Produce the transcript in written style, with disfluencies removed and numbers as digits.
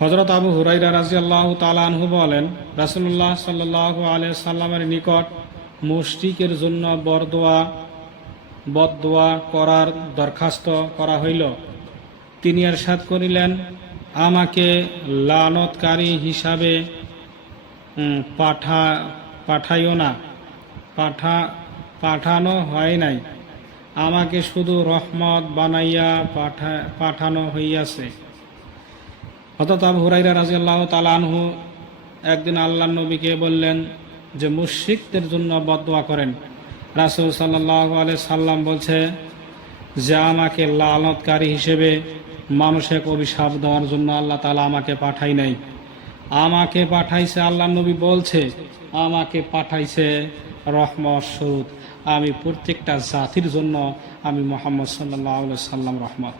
হযরত আবু হুরায়রা রাদিয়াল্লাহু তাআলা আনহু বলেন, রাসূলুল্লাহ সাল্লাল্লাহু আলাইহি সাল্লামের নিকট মুশরিকের জন্য বদদোয়া করার দরখাস্ত করা হইল। তিনি ইরশাদ করিলেন, আমাকে লানতকারী হিসাবে পাঠাইও না, পাঠানো হয় নাই, আমাকে শুধু রহমত বানাইয়া পাঠানো হইয়াছে। হযরত আবু হুরায়রা রাদিয়াল্লাহু তাআলা আনহু একদিন আল্লাহর নবীকে বললেন যে মুশরিকদের জন্য বদদোয়া করেন। রাসূল সাল্লাল্লাহু আলাইহি সাল্লাম বলছে যে আমাকে লানতকারী হিসেবে মানুষকে অভিশাপ দেওয়ার জন্য আল্লাহ তাআলা আমাকে পাঠাই নাই, আমাকে পাঠাইছে, আল্লাহর নবী বলছে আমাকে পাঠাইছে রহমত স্বরূপ। আমি প্রত্যেকটা জাতির জন্য আমি মুহাম্মদ সাল্লাল্লাহু আলাইহি সাল্লাম রহমত।